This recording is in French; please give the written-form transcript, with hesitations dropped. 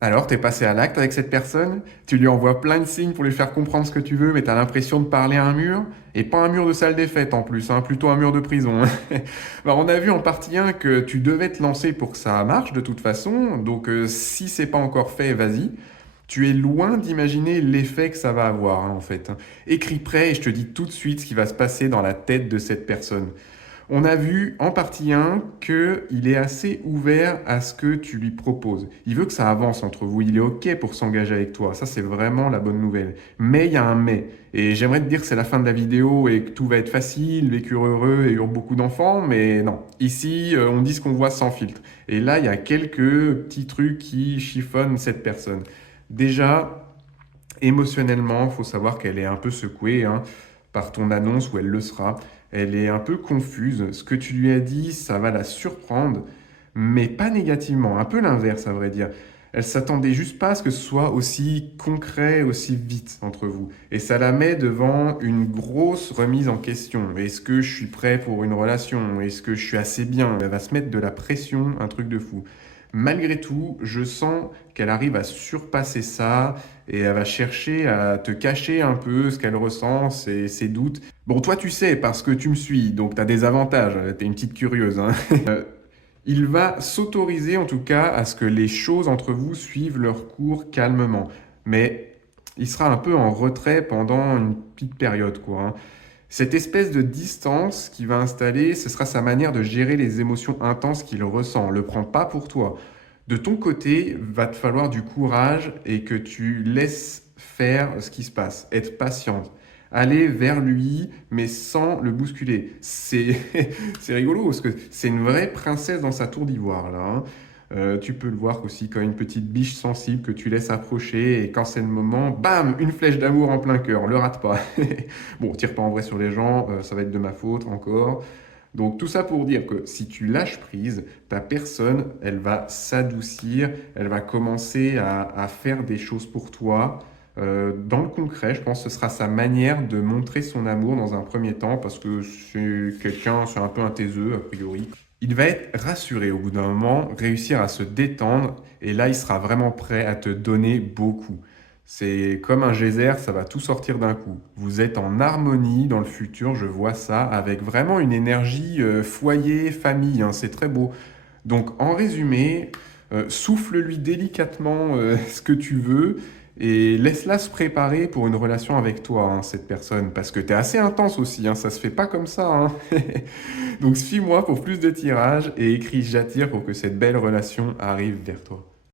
Alors, t'es passé à l'acte avec cette personne, tu lui envoies plein de signes pour lui faire comprendre ce que tu veux, mais t'as l'impression de parler à un mur, et pas un mur de salle des fêtes en plus, hein, plutôt un mur de prison. Bah, on a vu en partie 1 que tu devais te lancer pour que ça marche de toute façon, donc si c'est pas encore fait, vas-y. Tu es loin d'imaginer l'effet que ça va avoir, hein, en fait. Écris prêt et je te dis tout de suite ce qui va se passer dans la tête de cette personne. On a vu en partie 1 qu'il est assez ouvert à ce que tu lui proposes. Il veut que ça avance entre vous, il est OK pour s'engager avec toi. Ça, c'est vraiment la bonne nouvelle. Mais il y a un mais. Et j'aimerais te dire que c'est la fin de la vidéo et que tout va être facile, vécu heureux et eurent beaucoup d'enfants, mais non. Ici, on dit ce qu'on voit sans filtre. Et là, il y a quelques petits trucs qui chiffonnent cette personne. Déjà, émotionnellement, il faut savoir qu'elle est un peu secouée, hein, par ton annonce où elle le sera. Elle est un peu confuse. Ce que tu lui as dit, ça va la surprendre, mais pas négativement. Un peu l'inverse, à vrai dire. Elle s'attendait juste pas à ce que ce soit aussi concret, aussi vite entre vous. Et ça la met devant une grosse remise en question. Est-ce que je suis prêt pour une relation? Est-ce que je suis assez bien? Elle va se mettre de la pression, un truc de fou. Malgré tout, je sens qu'elle arrive à surpasser ça et elle va chercher à te cacher un peu ce qu'elle ressent, ses doutes. Bon, toi, tu sais, parce que tu me suis, donc tu as des avantages, t'es une petite curieuse, hein. Il va s'autoriser en tout cas à ce que les choses entre vous suivent leur cours calmement. Mais il sera un peu en retrait pendant une petite période, quoi, hein. Cette espèce de distance qu'il va installer, ce sera sa manière de gérer les émotions intenses qu'il ressent. Le prends pas pour toi. De ton côté, va te falloir du courage et que tu laisses faire ce qui se passe. Être patiente. Aller vers lui, mais sans le bousculer. C'est rigolo parce que c'est une vraie princesse dans sa tour d'ivoire, là, hein. Tu peux le voir aussi comme une petite biche sensible que tu laisses approcher et quand c'est le moment, bam, une flèche d'amour en plein cœur. Le rate pas. Bon, tire pas en vrai sur les gens, ça va être de ma faute encore. Donc tout ça pour dire que si tu lâches prise, ta personne, elle va s'adoucir, elle va commencer à faire des choses pour toi. Dans le concret, je pense que ce sera sa manière de montrer son amour dans un premier temps, parce que c'est quelqu'un, c'est un peu un taiseux, a priori. Il va être rassuré au bout d'un moment, réussir à se détendre, et là, il sera vraiment prêt à te donner beaucoup. C'est comme un geyser, ça va tout sortir d'un coup. Vous êtes en harmonie dans le futur, je vois ça, avec vraiment une énergie foyer, famille, hein, c'est très beau. Donc en résumé, souffle-lui délicatement ce que tu veux et laisse-la se préparer pour une relation avec toi, hein, cette personne, parce que tu es assez intense aussi, hein, ça se fait pas comme ça, hein. Donc suis-moi pour plus de tirages et écris j'attire pour que cette belle relation arrive vers toi.